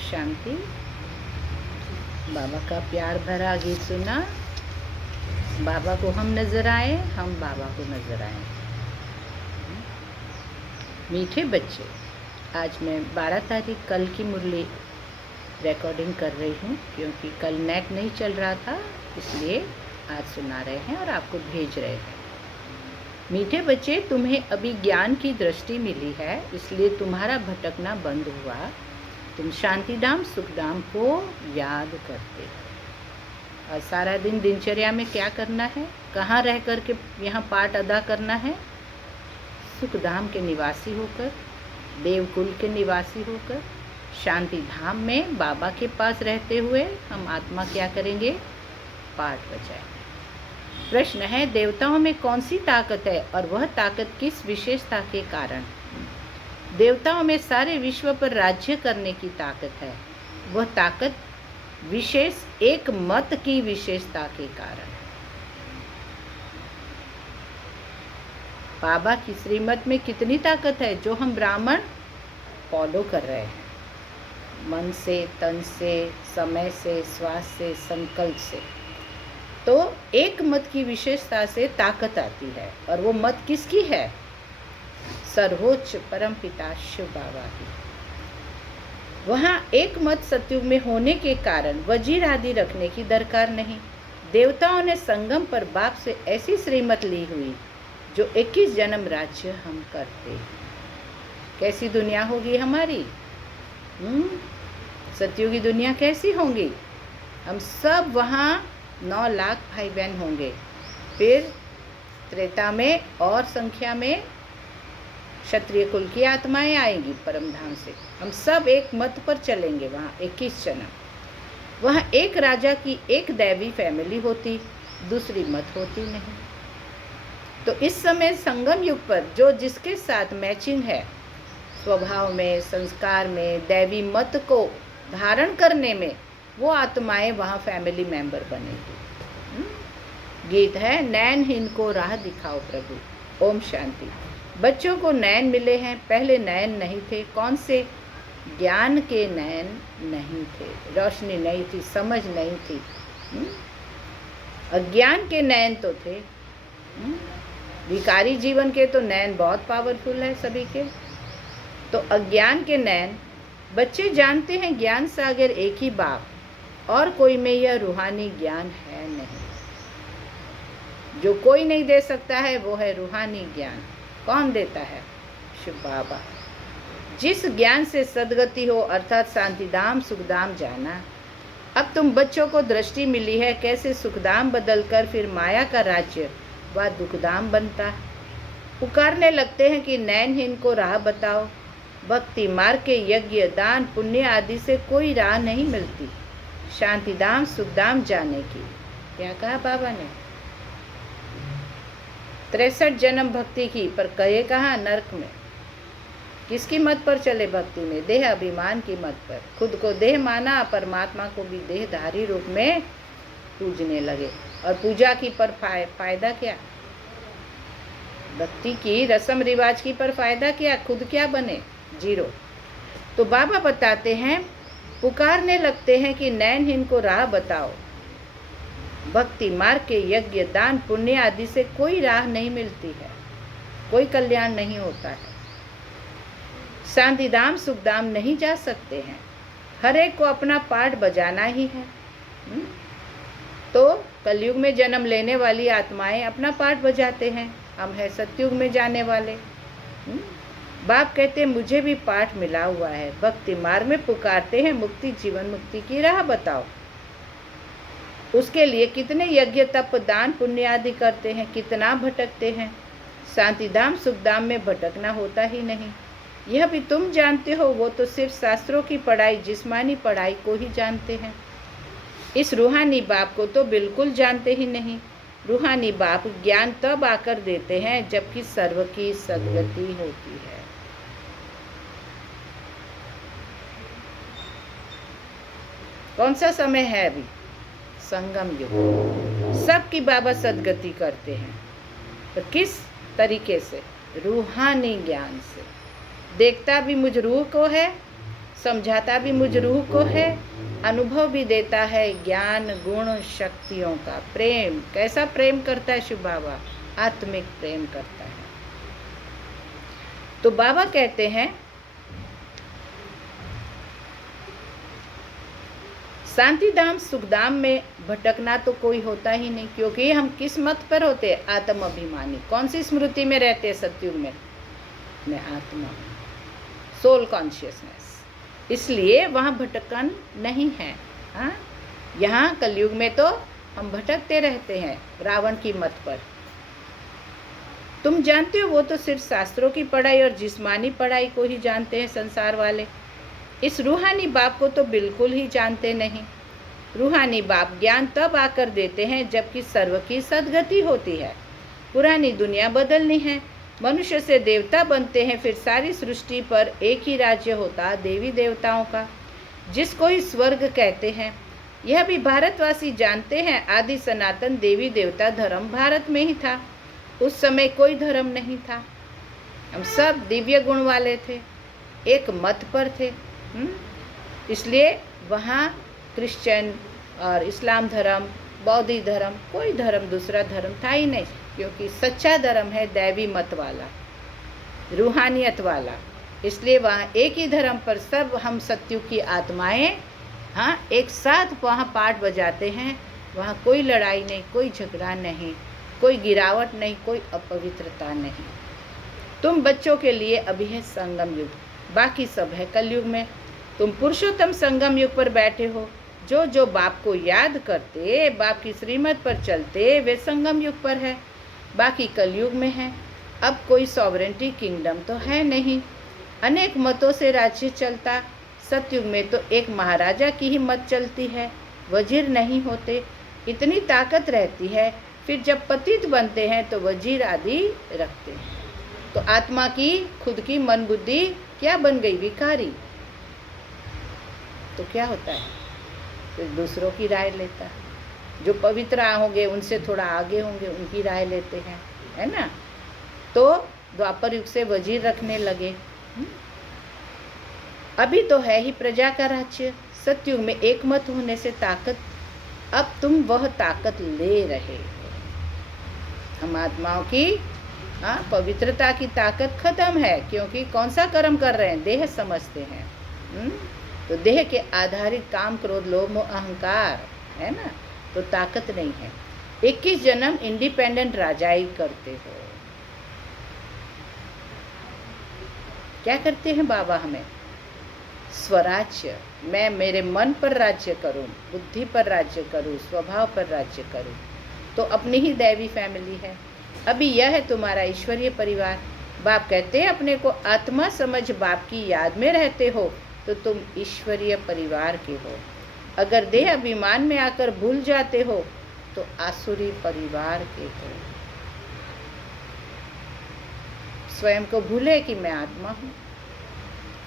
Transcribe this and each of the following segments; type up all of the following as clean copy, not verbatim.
शांति। बाबा का प्यार भरा गीत सुना। बाबा को हम नज़र आए, हम बाबा को नज़र आए। मीठे बच्चे, आज मैं 12 तारीख कल की मुरली रिकॉर्डिंग कर रही हूँ, क्योंकि कल नेट नहीं चल रहा था, इसलिए आज सुना रहे हैं और आपको भेज रहे हैं। मीठे बच्चे, तुम्हें अभी ज्ञान की दृष्टि मिली है, इसलिए तुम्हारा भटकना बंद हुआ। तुम शांतिधाम सुखधाम को याद करते हो। और सारा दिन दिनचर्या में क्या करना है, कहाँ रह कर के यहाँ पाठ अदा करना है? सुखधाम के निवासी होकर, देवकुल के निवासी होकर, शांतिधाम में बाबा के पास रहते हुए हम आत्मा क्या करेंगे? पाठ बजाएंगे। प्रश्न है, देवताओं में कौन सी ताकत है और वह ताकत किस विशेषता के कारण? देवताओं में सारे विश्व पर राज्य करने की ताकत है। वह ताकत विशेष एक मत की विशेषता के कारण है। बाबा की श्रीमत में कितनी ताकत है जो हम ब्राह्मण फॉलो कर रहे हैं? मन से, तन से, समय से, श्वास से, संकल्प से। तो एक मत की विशेषता से ताकत आती है, और वो मत किसकी है? सर्वोच्च परम पिता शिव बाबा की। वहाँ एक मत सतयुग में होने के कारण वजीर आदि रखने की दरकार नहीं। देवताओं ने संगम पर बाप से ऐसी श्रीमत ली हुई जो 21 जन्म राज्य हम करते। कैसी दुनिया होगी हमारी? सतयुगी दुनिया कैसी होंगी? हम सब वहाँ 9 लाख भाई बहन होंगे। फिर त्रेता में और संख्या में क्षत्रिय कुल की आत्माएं आएंगी परम धाम से। हम सब एक मत पर चलेंगे। वहाँ 21 जन्म। वहाँ एक राजा की एक दैवी फैमिली होती, दूसरी मत होती नहीं। तो इस समय संगम युग पर जो जिसके साथ मैचिंग है, स्वभाव में, संस्कार में, दैवी मत को धारण करने में, वो आत्माएं वहाँ फैमिली मेंबर बनेगी। गीत है, नैनहीन को राह दिखाओ प्रभु। ओम शांति। बच्चों को नैन मिले हैं, पहले नैन नहीं थे। कौन से? ज्ञान के नैन नहीं थे, रोशनी नहीं थी, समझ नहीं थी। अज्ञान के नैन तो थे। भिखारी जीवन के तो नैन बहुत पावरफुल है सभी के। तो अज्ञान के नैन, बच्चे जानते हैं ज्ञान सागर एक ही बाप, और कोई में यह रूहानी ज्ञान है नहीं। जो कोई नहीं दे सकता है वो है रूहानी ज्ञान। कौन देता है? शिव बाबा। जिस ज्ञान से सदगति हो, अर्थात शांतिधाम सुखधाम जाना। अब तुम बच्चों को दृष्टि मिली है कैसे सुखधाम बदलकर फिर माया का राज्य व दुखधाम बनता। पुकारने लगते हैं कि नैनहीन को राह बताओ। भक्ति मार्ग के यज्ञ, दान, पुण्य आदि से कोई राह नहीं मिलती शांतिधाम सुखधाम जाने की। क्या कहा बाबा ने? 63 जन्म भक्ति की, पर कहे कहाँ? नरक में। किसकी मत पर चले भक्ति में? देह अभिमान की मत पर। खुद को देह माना, परमात्मा को भी देहधारी रूप में पूजने लगे। और पूजा की पर फायदा क्या? भक्ति की रस्म रिवाज की पर फायदा क्या? खुद क्या बने? जीरो। तो बाबा बताते हैं, पुकारने लगते हैं कि नैनहीन को राह बताओ। भक्ति मार्ग के यज्ञ, दान, पुण्य आदि से कोई राह नहीं मिलती है, कोई कल्याण नहीं होता है। शांतिधाम सुखधाम नहीं जा सकते हैं। हर एक को अपना पाठ बजाना ही है। तो कलयुग में जन्म लेने वाली आत्माएं अपना पाठ बजाते हैं। हम है सतयुग में जाने वाले। बाप कहते हैं, मुझे भी पाठ मिला हुआ है। भक्ति मार्ग में पुकारते हैं, मुक्ति जीवन मुक्ति की राह बताओ। उसके लिए कितने यज्ञ, तप, दान, पुण्य आदि करते हैं, कितना भटकते हैं। शांतिधाम सुखधाम में भटकना होता ही नहीं। यह भी तुम जानते हो। वो तो सिर्फ शास्त्रों की पढ़ाई, जिस्मानी पढ़ाई को ही जानते हैं। इस रूहानी बाप को तो बिल्कुल जानते ही नहीं। रूहानी बाप ज्ञान तब आकर देते हैं जबकि सर्व की सदगति होती है। कौन सा समय है अभी? संगम युग। सबकी बाबा सदगति करते हैं, पर किस तरीके से? रूहानी ज्ञान से। देखता भी मुझ रूह को है, समझाता भी मुझ रूह को है, अनुभव भी देता है ज्ञान गुण शक्तियों का। प्रेम, कैसा प्रेम करता है शिव बाबा? आत्मिक प्रेम करता है। तो बाबा कहते हैं शांति धाम सुखधाम में भटकना तो कोई होता ही नहीं, क्योंकि हम किस मत पर होते हैं? आत्म अभिमानी। कौन सी स्मृति में रहते हैं सतयुग में? मैं आत्मा, सोल कॉन्शियसनेस। इसलिए वहाँ भटकन नहीं है। हाँ, यहाँ कलयुग में तो हम भटकते रहते हैं रावण की मत पर। तुम जानते हो वो तो सिर्फ शास्त्रों की पढ़ाई और जिस्मानी पढ़ाई को ही जानते हैं संसार वाले। इस रूहानी बाप को तो बिल्कुल ही जानते नहीं। रूहानी बाप ज्ञान तब आकर देते हैं जबकि सर्व की सद्गति होती है। पुरानी दुनिया बदलनी है, मनुष्य से देवता बनते हैं, फिर सारी सृष्टि पर एक ही राज्य होता देवी देवताओं का, जिसको ही स्वर्ग कहते हैं। यह भी भारतवासी जानते हैं। आदि सनातन देवी देवता धर्म भारत में ही था। उस समय कोई धर्म नहीं था, हम सब दिव्य गुण वाले थे, एक मत पर थे। इसलिए वहाँ क्रिश्चियन और इस्लाम धर्म, बौद्ध धर्म, कोई धर्म दूसरा धर्म था ही नहीं, क्योंकि सच्चा धर्म है दैवी मत वाला, रूहानियत वाला। इसलिए वहाँ एक ही धर्म पर सब हम सतयुग की आत्माएं हाँ एक साथ वहाँ पाठ बजाते हैं। वहाँ कोई लड़ाई नहीं, कोई झगड़ा नहीं, कोई गिरावट नहीं, कोई अपवित्रता नहीं। तुम बच्चों के लिए अभी है संगम युग, बाकी सब है कलयुग में। तुम पुरुषोत्तम संगम युग पर बैठे हो। जो जो बाप को याद करते, बाप की श्रीमत पर चलते, वे संगम युग पर है, बाकी कलयुग में है। अब कोई सॉवरेंटी किंगडम तो है नहीं, अनेक मतों से राज्य चलता। सतयुग में तो एक महाराजा की ही मत चलती है, वजीर नहीं होते। इतनी ताकत रहती है, फिर जब पतित बनते हैं तो वजीर आदि रखते हैं। तो आत्मा की खुद की मन बुद्धि क्या बन गई? भिखारी। तो क्या होता है? फिर दूसरों की राय लेता है। जो पवित्र होंगे उनसे थोड़ा आगे होंगे, उनकी राय लेते हैं, है ना। तो द्वापर युग से वजीर रखने लगे। अभी तो है ही प्रजा का राज्य। सतयुग में एक मत होने से ताकत, अब तुम वह ताकत ले रहे हो। हम आत्माओं की पवित्रता की ताकत खत्म है, क्योंकि कौन सा कर्म कर रहे हैं? देह समझते हैं। तो देह के आधारित काम क्रोध लोभ मोह अहंकार है ना, तो ताकत नहीं है। 21 जन्म इंडिपेंडेंट राजाई करते हो। क्या करते हैं बाबा? हमें स्वराज्य, मैं मेरे मन पर राज्य करूं, बुद्धि पर राज्य करूं, स्वभाव पर राज्य करूं, तो अपनी ही दैवी फैमिली है। अभी यह है तुम्हारा ईश्वरीय परिवार। बाप कहते हैं अपने को आत्मा समझ बाप की याद में रहते हो तो तुम ईश्वरीय परिवार के हो। अगर देह अभिमान में आकर भूल जाते हो तो आसुरी परिवार के हो। स्वयं को भूले कि मैं आत्मा हूँ।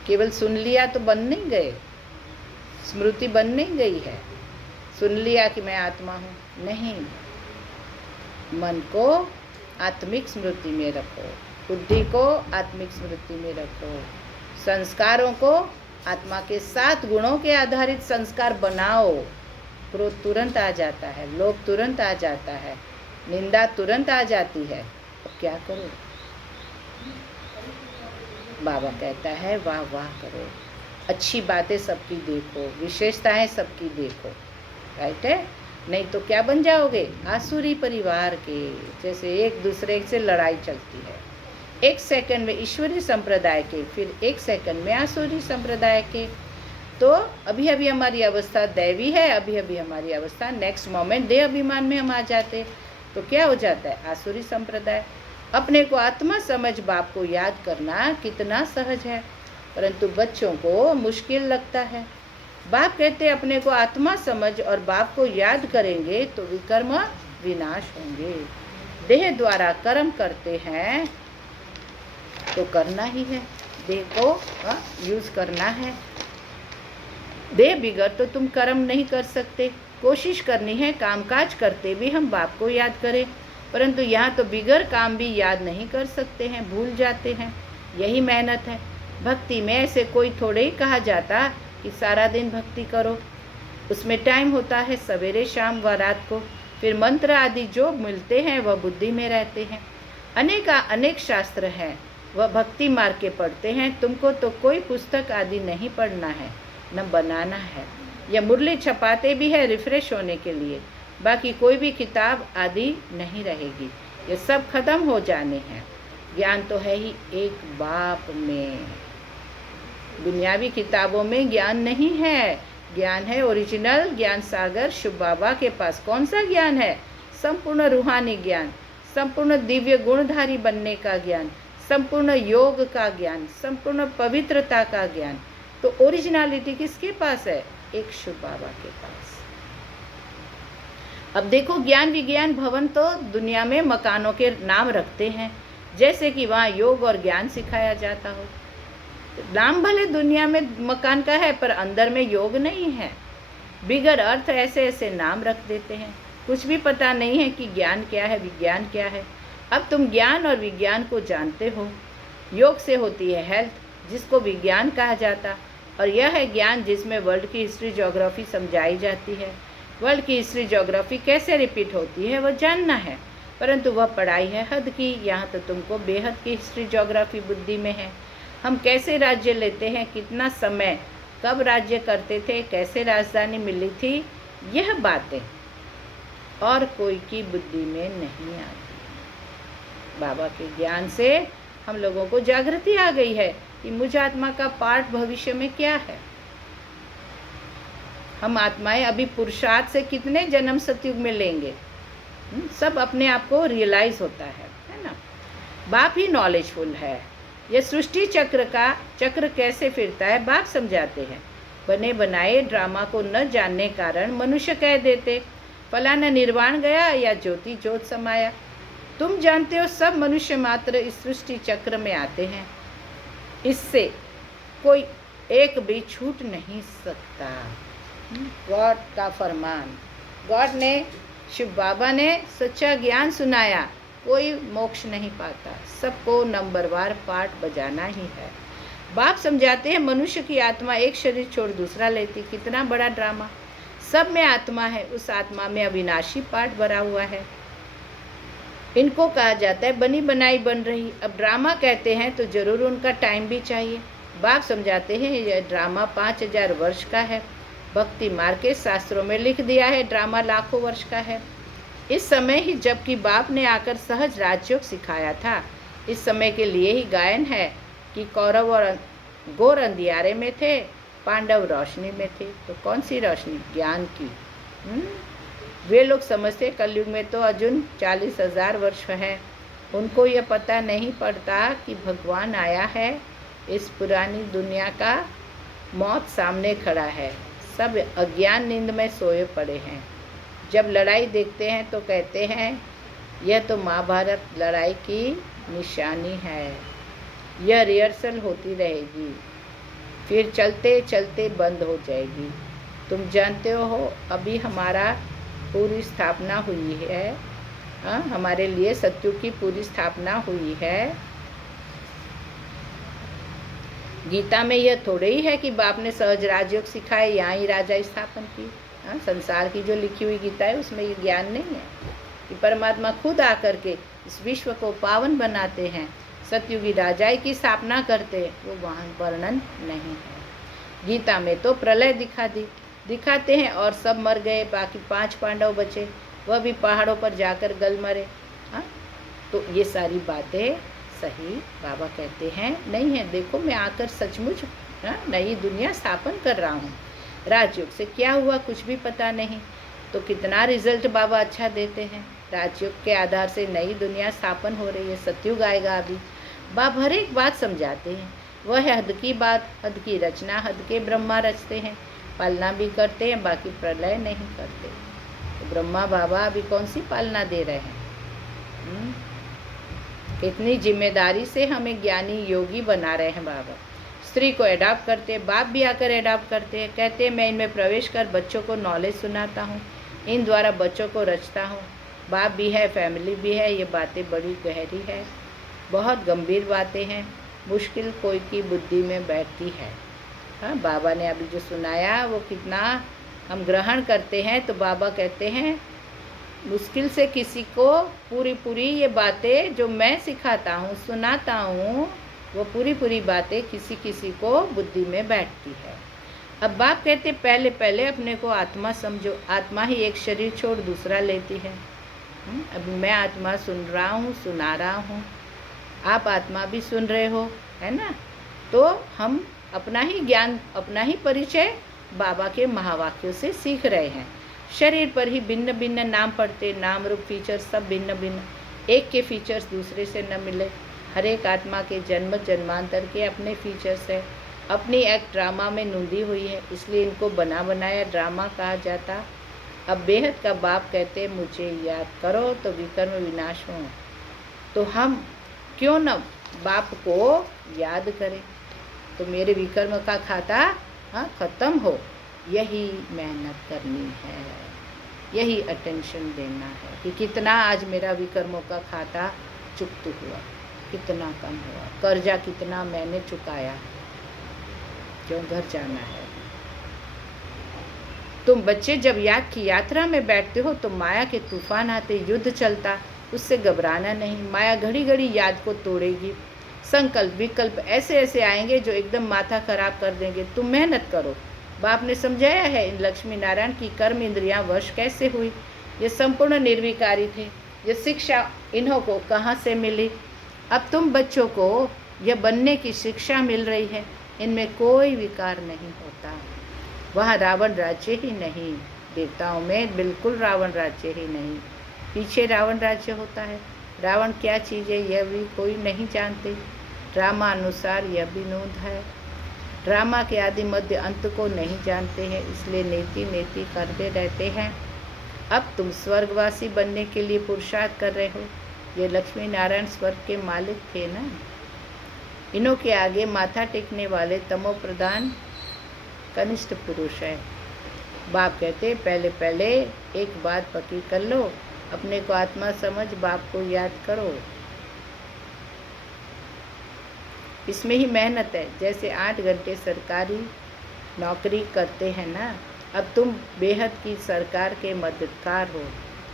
केवल सुन लिया तो बन नहीं गए, स्मृति बन नहीं गई है। सुन लिया कि मैं आत्मा हूँ, नहीं। मन को आत्मिक स्मृति में रखो, बुद्धि को आत्मिक स्मृति में रखो, संस्कारों को आत्मा के 7 गुणों के आधारित संस्कार बनाओ। क्रोध तुरंत आ जाता है, लोभ तुरंत आ जाता है, निंदा तुरंत आ जाती है। अब क्या करो? बाबा कहता है वाह वाह करो, अच्छी बातें सबकी देखो, विशेषताएं सबकी देखो, राइट है। नहीं तो क्या बन जाओगे? आसुरी परिवार के जैसे एक दूसरे से लड़ाई चलती है। 1 सेकंड में ईश्वरीय संप्रदाय के, फिर 1 सेकंड में आसुरी संप्रदाय के। तो अभी अभी हमारी अवस्था दैवी है, अभी अभी हमारी अवस्था नेक्स्ट मोमेंट देह अभिमान में हम आ जाते, तो क्या हो जाता है? आसुरी संप्रदाय। अपने को आत्मा समझ बाप को याद करना कितना सहज है, परंतु बच्चों को मुश्किल लगता है। बाप कहते हैं अपने को आत्मा समझ और बाप को याद करेंगे तो विकर्म विनाश होंगे। देह द्वारा कर्म करते हैं तो करना ही है, देह को यूज करना है। देह बिगड़ तो तुम कर्म नहीं कर सकते। कोशिश करनी है कामकाज करते भी हम बाप को याद करें, परंतु यहाँ तो बिगड़ काम भी याद नहीं कर सकते हैं, भूल जाते हैं। यही मेहनत है। भक्ति में ऐसे कोई थोड़े ही कहा जाता कि सारा दिन भक्ति करो। उसमें टाइम होता है सवेरे शाम व रात को। फिर मंत्र आदि जो मिलते हैं वह बुद्धि में रहते हैं। अनेक शास्त्र हैं, वह भक्ति मार्ग के पढ़ते हैं। तुमको तो कोई पुस्तक आदि नहीं पढ़ना है, न बनाना है। यह मुरली छपाते भी है रिफ्रेश होने के लिए, बाकी कोई भी किताब आदि नहीं रहेगी। ये सब खत्म हो जाने हैं। ज्ञान तो है ही एक बाप में। दुनियावी किताबों में ज्ञान नहीं है। ज्ञान है ओरिजिनल ज्ञान सागर शिव बाबा के पास। कौन सा ज्ञान है? संपूर्ण रूहानी ज्ञान, संपूर्ण दिव्य गुणधारी बनने का ज्ञान, संपूर्ण योग का ज्ञान, संपूर्ण पवित्रता का ज्ञान। तो ओरिजिनलिटी किसके पास है? एक शिव बाबा के पास। अब देखो, ज्ञान विज्ञान भवन तो दुनिया में मकानों के नाम रखते हैं, जैसे कि वहाँ योग और ज्ञान सिखाया जाता हो। नाम भले दुनिया में मकान का है, पर अंदर में योग नहीं है। बिगर अर्थ ऐसे ऐसे नाम रख देते हैं। कुछ भी पता नहीं है कि ज्ञान क्या है, विज्ञान क्या है। अब तुम ज्ञान और विज्ञान को जानते हो। योग से होती है हेल्थ, जिसको विज्ञान कहा जाता, और यह है ज्ञान जिसमें वर्ल्ड की हिस्ट्री ज्योग्राफी समझाई जाती है। वर्ल्ड की हिस्ट्री ज्योग्राफी कैसे रिपीट होती है वह जानना है, परंतु वह पढ़ाई है हद की। यहाँ तो तुमको बेहद की हिस्ट्री ज्योग्राफी बुद्धि में है। हम कैसे राज्य लेते हैं, कितना समय, कब राज्य करते थे, कैसे राजधानी मिली थी, यह बातें और कोई की बुद्धि में नहीं आती। बाबा के ज्ञान से हम लोगों को जागृति आ गई है कि मुझ आत्मा का पार्ट भविष्य में क्या है। हम आत्माएं अभी पुरुषार्थ से कितने जन्म सतयुग में लेंगे, सब अपने आप को रियलाइज होता है ना। बाप ही नॉलेजफुल है। यह सृष्टि चक्र कैसे फिरता है बाप समझाते हैं। बने बनाए ड्रामा को न जानने कारण मनुष्य कह देते फलाना निर्वाण गया या ज्योति ज्योत समाया। तुम जानते हो सब मनुष्य मात्र इस सृष्टि चक्र में आते हैं, इससे कोई एक भी छूट नहीं सकता। गॉड का फरमान, गॉड ने, शिव बाबा ने सच्चा ज्ञान सुनाया। कोई मोक्ष नहीं पाता, सबको नंबरवार पार्ट बजाना ही है। बाप समझाते हैं मनुष्य की आत्मा एक शरीर छोड़ दूसरा लेती। कितना बड़ा ड्रामा। सब में आत्मा है, उस आत्मा में अविनाशी पार्ट भरा हुआ है। इनको कहा जाता है बनी बनाई बन रही। अब ड्रामा कहते हैं तो जरूर उनका टाइम भी चाहिए। बाप समझाते हैं यह ड्रामा 5000 वर्ष का है। भक्ति मार्ग के शास्त्रों में लिख दिया है ड्रामा लाखों वर्ष का है। इस समय ही जबकि बाप ने आकर सहज राजयोग सिखाया था, इस समय के लिए ही गायन है कि कौरव और गौर अंधियारे में थे, पांडव रोशनी में थे। तो कौन सी रोशनी? ज्ञान की। वे लोग समझते कलयुग में तो अर्जुन 40,000 वर्ष है। उनको यह पता नहीं पड़ता कि भगवान आया है। इस पुरानी दुनिया का मौत सामने खड़ा है। सब अज्ञान नींद में सोए पड़े हैं। जब लड़ाई देखते हैं तो कहते हैं यह तो महाभारत लड़ाई की निशानी है। यह रिहर्सल होती रहेगी, फिर चलते चलते बंद हो जाएगी। तुम जानते हो अभी हमारा पूरी स्थापना हुई है। हमारे लिए सत्युग की पूरी स्थापना हुई है। गीता में यह थोड़े ही है कि बाप ने सहज राजयोग सिखाए, यहाँ ही राजा स्थापन की। संसार की जो लिखी हुई गीता है उसमें ये ज्ञान नहीं है कि परमात्मा खुद आकर के इस विश्व को पावन बनाते हैं, सतयुगी राजाई की स्थापना करते, वो वहाँ वर्णन नहीं है। गीता में तो प्रलय दिखाते हैं और सब मर गए, बाकी 5 पांडव बचे, वह भी पहाड़ों पर जाकर गल मरे। तो ये सारी बातें सही बाबा कहते हैं नहीं है। देखो मैं आकर सचमुच नई दुनिया स्थापन कर रहा हूँ। राजयोग से क्या हुआ कुछ भी पता नहीं, तो कितना रिजल्ट बाबा अच्छा देते हैं। राजयोग के आधार से नई दुनिया स्थापन हो रही है, सतयुग आएगा। अभी बाबा हर एक बात समझाते हैं। वह है हद की बात, हद की रचना, हद के ब्रह्मा रचते हैं, पालना भी करते हैं, बाकी प्रलय नहीं करते। तो ब्रह्मा बाबा अभी कौन सी पालना दे रहे हैं? कितनी जिम्मेदारी से हमें ज्ञानी योगी बना रहे हैं बाबा। स्त्री को अडॉप्ट करते हैं, बाप भी आकर अडॉप्ट करते हैं, कहते हैं मैं इनमें प्रवेश कर बच्चों को नॉलेज सुनाता हूँ, इन द्वारा बच्चों को रचता हूँ। बाप भी है, फैमिली भी है। ये बातें बड़ी गहरी है, बहुत गंभीर बातें हैं। मुश्किल कोई की बुद्धि में बैठती है। हाँ, बाबा ने अभी जो सुनाया वो कितना हम ग्रहण करते हैं। तो बाबा कहते हैं मुश्किल से किसी को पूरी ये बातें जो मैं सिखाता हूँ, सुनाता हूँ, वो पूरी बातें किसी को बुद्धि में बैठती है। अब बाप कहते पहले पहले अपने को आत्मा समझो। आत्मा ही एक शरीर छोड़ दूसरा लेती है। अभी मैं आत्मा सुन रहा हूँ, सुना रहा हूँ, आप आत्मा भी सुन रहे हो, है ना। तो हम अपना ही ज्ञान, अपना ही परिचय बाबा के महावाक्यों से सीख रहे हैं। शरीर पर ही भिन्न भिन्न नाम पढ़ते, नाम रूप फीचर्स सब भिन्न भिन्न, एक के फीचर्स दूसरे से न मिले। हर एक आत्मा के जन्म जन्मांतर के अपने फीचर्स है, अपनी एक ड्रामा में नूंदी हुई है, इसलिए इनको बना बनाया ड्रामा कहा जाता। अब बेहद का बाप कहते मुझे याद करो तो विकर्म विनाश हो। तो हम क्यों न बाप को याद करें, तो मेरे विकर्म का खाता ख़त्म हो। यही मेहनत करनी है, यही अटेंशन देना है कि कितना आज मेरा विकर्मों का खाता चुकत हुआ, कितना कम हुआ, कर्जा कितना मैंने चुकाया, क्यों घर जाना है। तुम बच्चे जब याद की यात्रा में बैठते हो तो माया के तूफान आते, युद्ध चलता, उससे घबराना नहीं। माया घड़ी घड़ी याद को तोड़ेगी। संकल्प विकल्प ऐसे ऐसे आएंगे जो एकदम माथा खराब कर देंगे। तुम मेहनत करो। बाप ने समझाया है इन लक्ष्मी नारायण की कर्म इंद्रियां वश कैसे हुई। ये संपूर्ण निर्विकारी थे। ये शिक्षा इन्हों को कहाँ से मिली। अब तुम बच्चों को यह बनने की शिक्षा मिल रही है। इनमें कोई विकार नहीं होता। वहाँ रावण राज्य ही नहीं, देवताओं में बिल्कुल रावण राज्य ही नहीं। पीछे रावण राज्य होता है। रावण क्या चीज़ है यह भी कोई नहीं जानते। ड्रामा अनुसार यह विनोद है। ड्रामा के आदि मध्य अंत को नहीं जानते हैं, इसलिए नेति नेति करते रहते हैं। अब तुम स्वर्गवासी बनने के लिए पुरुषार्थ कर रहे हो। ये लक्ष्मी नारायण स्वर्ग के मालिक थे ना। इन्हों के आगे माथा टेकने वाले तमो प्रधान कनिष्ठ पुरुष है। बाप कहते पहले पहले एक बात पक्की कर लो, अपने को आत्मा समझ बाप को याद करो। इसमें ही मेहनत है। जैसे 8 घंटे सरकारी नौकरी करते हैं ना, अब तुम बेहद की सरकार के मददगार हो।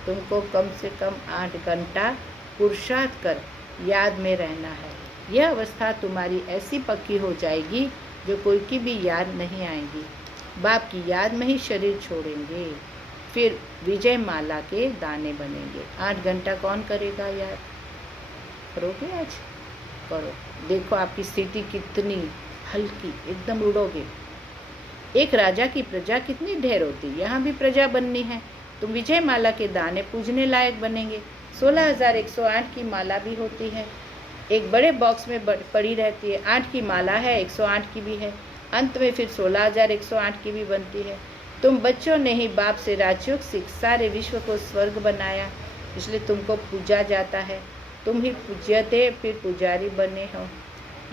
तुमको कम से कम 8 घंटा पुरुषार्थ कर याद में रहना है। यह अवस्था तुम्हारी ऐसी पक्की हो जाएगी जो कोई की भी याद नहीं आएगी। बाप की याद में ही शरीर छोड़ेंगे, फिर विजय माला के दाने बनेंगे। 8 घंटा कौन करेगा याद? करोगे आज? करो, देखो आपकी स्थिति कितनी हल्की, एकदम उड़ोगे। एक राजा की प्रजा कितनी ढेर होती, यहाँ भी प्रजा बननी है। तुम विजय माला के दाने पूजने लायक बनेंगे। 16,108 की माला भी होती है, एक बड़े बॉक्स में पड़ी रहती है। 8 की माला है, 108 की भी है, अंत में फिर 16,108 की भी बनती है। तुम बच्चों ने ही बाप से राजयोग सीख सारे विश्व को स्वर्ग बनाया, इसलिए तुमको पूजा जाता है। तुम ही पूज्य थे, फिर पुजारी बने हो।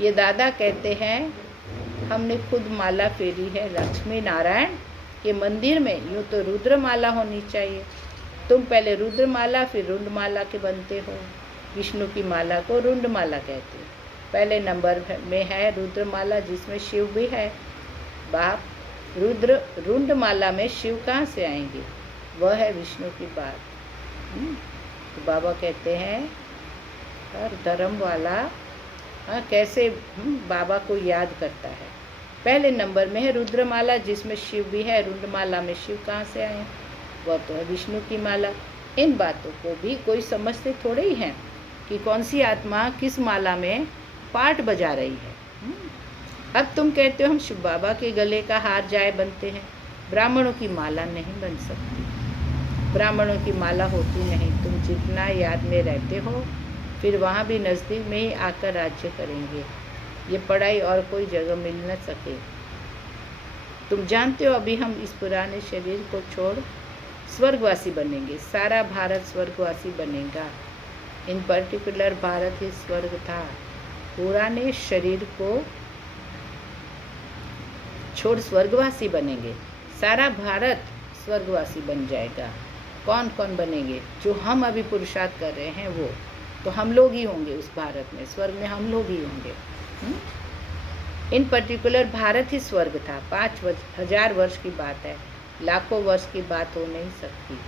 ये दादा कहते हैं हमने खुद माला फेरी है लक्ष्मी नारायण के मंदिर में। यूँ तो रुद्रमाला होनी चाहिए। तुम पहले रुद्रमाला फिर रुंडमाला के बनते हो। विष्णु की माला को रुंडमाला कहते हैं। पहले नंबर में है रुद्रमाला, जिसमें शिव भी है। बाप रुंडमाला में शिव कहाँ से आएंगे? वह है विष्णु की बात। तो बाबा कहते हैं हर धर्म वाला कैसे बाबा को याद करता है। पहले नंबर में है रुद्रमाला, जिसमें शिव भी है। रुंडमाला में शिव कहाँ से आए? वह तो है विष्णु की माला। इन बातों को भी कोई समझते थोड़े ही हैं कि कौन सी आत्मा किस माला में पार्ट बजा रही है। अब तुम कहते हो हम शिव बाबा के गले का हार जाए बनते हैं। ब्राह्मणों की माला नहीं बन सकती, ब्राह्मणों की माला होती नहीं। तुम जितना याद में रहते हो, फिर वहाँ भी नज़दीक में ही आकर राज्य करेंगे। ये पढ़ाई और कोई जगह मिल न सके। तुम जानते हो अभी हम इस पुराने शरीर को छोड़ स्वर्गवासी बनेंगे। सारा भारत स्वर्गवासी बनेगा। इन पर्टिकुलर भारत ही स्वर्ग था। पुराने शरीर को छोड़ स्वर्गवासी बनेंगे। सारा भारत स्वर्गवासी बन जाएगा। कौन कौन बनेंगे? जो हम अभी पुरुषार्थ कर रहे हैं वो तो हम लोग ही होंगे उस भारत में। स्वर्ग में हम लोग ही होंगे। इन पर्टिकुलर भारत ही स्वर्ग था। 5,000 वर्ष की बात है, लाखों वर्ष की बात हो नहीं सकती।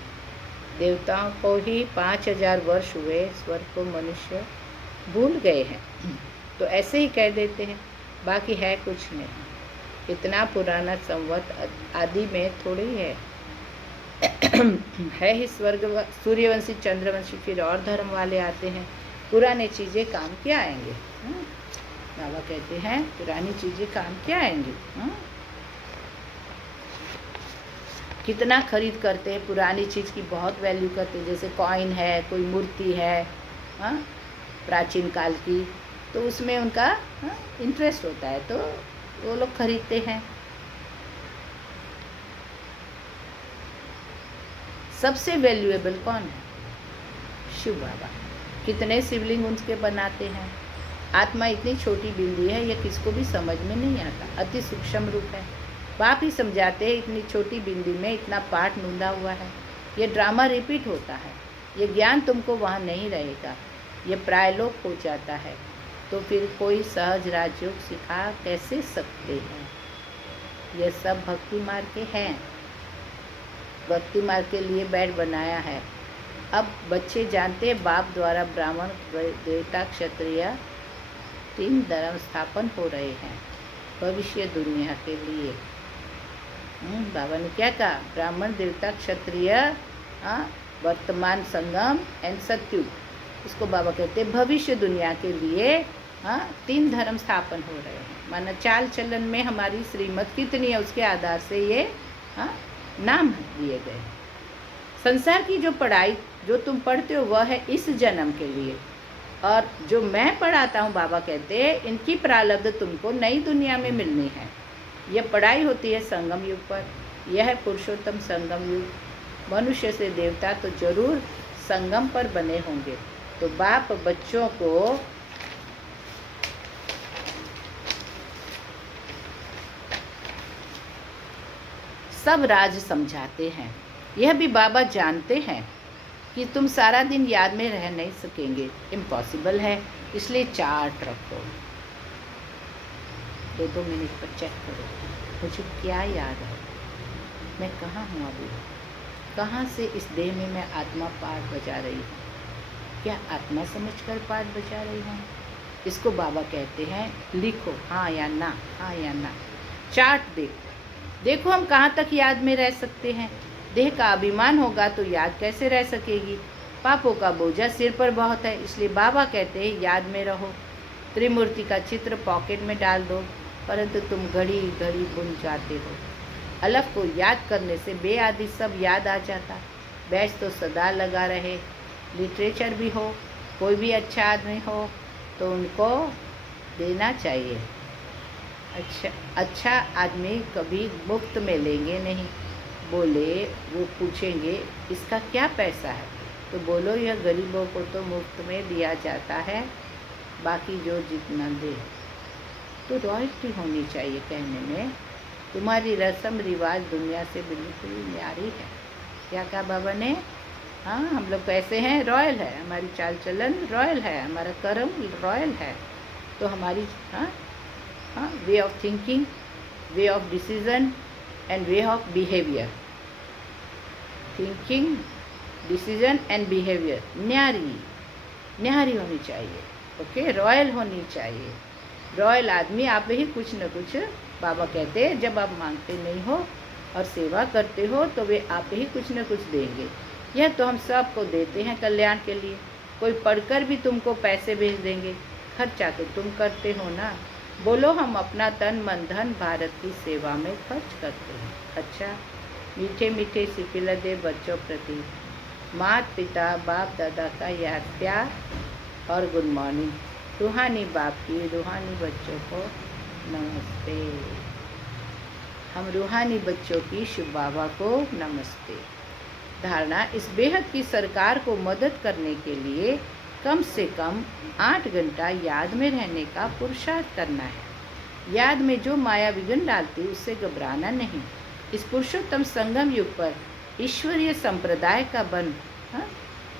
देवताओं को ही 5,000 वर्ष हुए, स्वर्ग को मनुष्य भूल गए हैं। तो ऐसे ही कह देते हैं, बाकी है कुछ नहीं। इतना पुराना संवत आदि में थोड़ी है। है ही स्वर्ग, सूर्यवंशी, चंद्रवंशी, फिर और धर्म वाले आते हैं। पुरानी चीज़ें काम क्या आएंगे? बाबा कहते हैं पुरानी चीज़ें काम क्या आएंगी? कितना खरीद करते हैं, पुरानी चीज़ की बहुत वैल्यू करते हैं। जैसे कॉइन है, कोई मूर्ति है प्राचीन काल की, तो उसमें उनका इंटरेस्ट होता है, तो वो लोग खरीदते हैं। सबसे वैल्यूएबल कौन है? शिव बाबा। कितने शिवलिंग उनके बनाते हैं। आत्मा इतनी छोटी बिल्ली है, यह किसको भी समझ में नहीं आता, अति सूक्ष्म रूप है। बाप ही समझाते हैं, इतनी छोटी बिल्ली में इतना पाठ नूंदा हुआ है। ये ड्रामा रिपीट होता है। ये ज्ञान तुमको वहाँ नहीं रहेगा, ये प्रायलोक हो जाता है। तो फिर कोई सहज राजयोग सिखा कैसे सकते हैं? यह सब भक्ति मार्ग के हैं, भक्ति मार्ग के लिए बेड बनाया है। अब बच्चे जानते हैं, बाप द्वारा ब्राह्मण, देवता, क्षत्रिय 3 धर्म स्थापन हो रहे हैं भविष्य दुनिया के लिए। बाबा ने क्या कहा? ब्राह्मण, देवता, क्षत्रिय, वर्तमान संगम एंड सत्युग। इसको बाबा कहते हैं भविष्य दुनिया के लिए 3 धर्म स्थापन हो रहे हैं। माना चाल चलन में हमारी श्रीमत कितनी है, उसके आधार से ये नाम दिए गए। संसार की जो पढ़ाई जो तुम पढ़ते हो वह है इस जन्म के लिए, और जो मैं पढ़ाता हूँ, बाबा कहते हैं इनकी प्रारब्ध तुमको नई दुनिया में मिलनी है। यह पढ़ाई होती है संगम युग पर। यह है पुरुषोत्तम संगम युग। मनुष्य से देवता तो जरूर संगम पर बने होंगे। तो बाप बच्चों को सब राज समझाते हैं। यह भी बाबा जानते हैं कि तुम सारा दिन याद में रह नहीं सकेंगे, इम्पॉसिबल है। इसलिए चार्ट रखो, 2-2 मिनट पर चेक करो, मुझे क्या याद है, मैं कहाँ हूँ अभी, कहाँ से इस देह में मैं आत्मा पाठ बजा रही हूँ, क्या आत्मा समझकर पाठ बजा रही हूँ? इसको बाबा कहते हैं लिखो, हाँ या ना, हाँ या ना। चार्ट देखो हम कहाँ तक याद में रह सकते हैं। देह का अभिमान होगा तो याद कैसे रह सकेगी? पापों का बोझा सिर पर बहुत है, इसलिए बाबा कहते हैं याद में रहो। त्रिमूर्ति का चित्र पॉकेट में डाल दो, परंतु तुम घड़ी घड़ी भूल जाते हो। अलग को याद करने से बेआदि सब याद आ जाता। बैच तो सदा लगा रहे। लिटरेचर भी हो, कोई भी अच्छा आदमी हो तो उनको देना चाहिए। अच्छा आदमी कभी मुफ्त में लेंगे नहीं। बोले वो पूछेंगे इसका क्या पैसा है, तो बोलो यह गरीबों को तो मुफ्त में दिया जाता है, बाकी जो जितना दे। तो रॉयल्टी होनी चाहिए कहने में। तुम्हारी रस्म रिवाज दुनिया से बिल्कुल न्यारी है। क्या कहा बाबा ने? हाँ, हम लोग कैसे हैं? रॉयल है, हमारी चाल चलन रॉयल है, हमारा कर्म रॉयल है। तो हमारी way of thinking, way of decision and way of behaviour, thinking, decision and behaviour न्यारी होनी चाहिए। ओके, रॉयल होनी चाहिए। रॉयल आदमी आप ही कुछ न कुछ, बाबा कहते हैं जब आप मांगते नहीं हो और सेवा करते हो तो वे आप ही कुछ न कुछ देंगे। यह तो हम सबको देते हैं कल्याण के लिए। कोई पढ़कर भी तुमको पैसे भेज देंगे, खर्चा तो तुम करते हो ना। बोलो हम अपना तन मन धन भारत की सेवा में खर्च करते हैं। अच्छा, मीठे मीठे सिपिला दे बच्चों प्रति माता पिता बाप दादा का याद प्यार और गुड मॉर्निंग। रूहानी बाप की रूहानी बच्चों को नमस्ते। हम रूहानी बच्चों की शिव बाबा को नमस्ते। धारणा, इस बेहद की सरकार को मदद करने के लिए कम से कम 8 घंटा याद में रहने का पुरुषार्थ करना है। याद में जो माया विघ्न डालती उससे घबराना नहीं। इस पुरुषोत्तम संगम युग पर ईश्वरीय संप्रदाय का बन,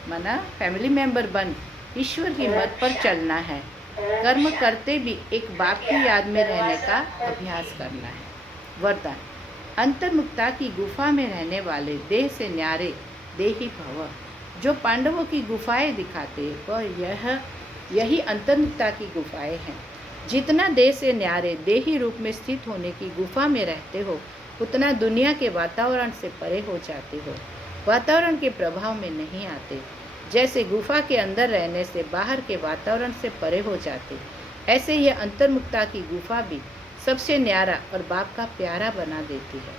माना फैमिली मेंबर बन ईश्वर की मत पर चलना है। कर्म करते भी एक बाप की याद में रहने का अभ्यास करना है। वरदान, अंतर्मुक्ता की गुफा में रहने वाले देह से न्यारे देही भव। जो पांडवों की गुफाएं दिखाते वह यही अंतर्मुक्ता की गुफाएं हैं। जितना देह से न्यारे देही रूप में स्थित होने की गुफा में रहते हो, उतना दुनिया के वातावरण से परे हो जाते हो, वातावरण के प्रभाव में नहीं आते। जैसे गुफा के अंदर रहने से बाहर के वातावरण से परे हो जाते, ऐसे यह अंतर्मुक्ता की गुफा भी सबसे न्यारा और बाप का प्यारा बना देती है।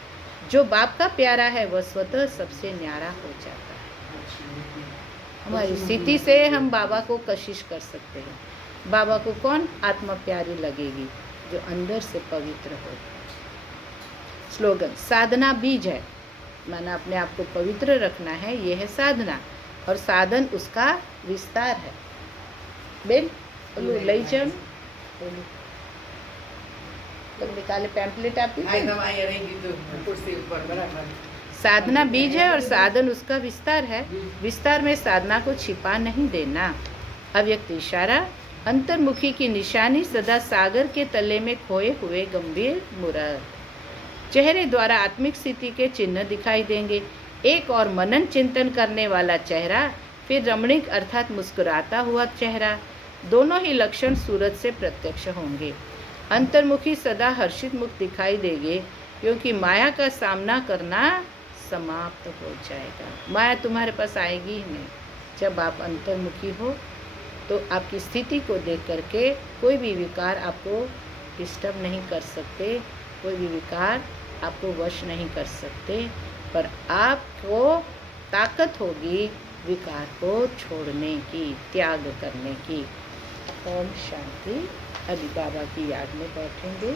जो बाप का प्यारा है वह स्वतः सबसे न्यारा हो जाता है। हमारी स्थिति से हम बाबा को कशिश कर सकते हैं। बाबा को कौन आत्मा प्यारी लगेगी? जो अंदर से पवित्र हो। स्लोगन, साधना बीज है, माना अपने आप को पवित्र रखना है, यह है साधना, और साधन उसका विस्तार है। बेन बोलो, लई चल बोलो, तुम निकाले पैम्पलेट आपकी। साधना बीज है और साधन उसका विस्तार है। विस्तार में साधना को छिपा नहीं देना। अव्यक्त इशारा, अंतर्मुखी की निशानी सदा सागर के तले में खोए हुए गंभीर मूर्त। चेहरे द्वारा आत्मिक स्थिति के चिन्ह दिखाई देंगे। एक और मनन चिंतन करने वाला चेहरा, फिर रमणीक अर्थात मुस्कुराता हुआ चेहरा, दोनों ही लक्षण सूरत से प्रत्यक्ष होंगे। अंतर्मुखी सदा हर्षित मुख दिखाई देंगे, क्योंकि माया का सामना करना समाप्त हो जाएगा। माया तुम्हारे पास आएगी ही नहीं। जब आप अंतर्मुखी हो तो आपकी स्थिति को देख करके कोई भी विकार आपको डिस्टर्ब नहीं कर सकते, कोई भी विकार आपको वश नहीं कर सकते, पर आपको ताकत होगी विकार को छोड़ने की, त्याग करने की। ओम शांति। अभी बाबा की याद में बैठेंगे।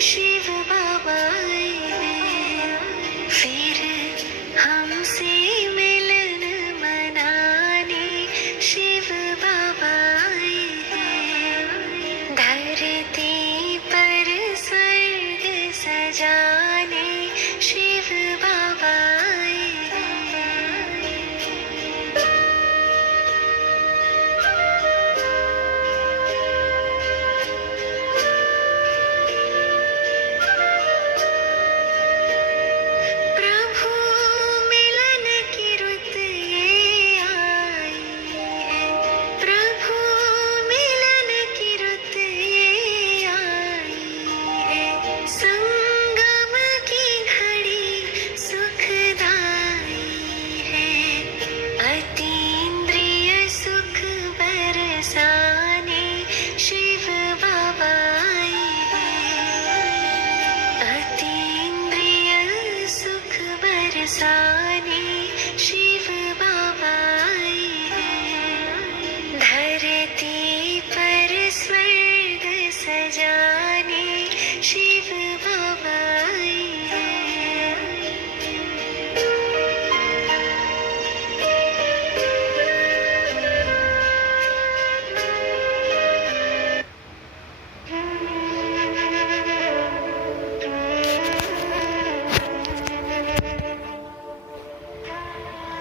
शिव बाबा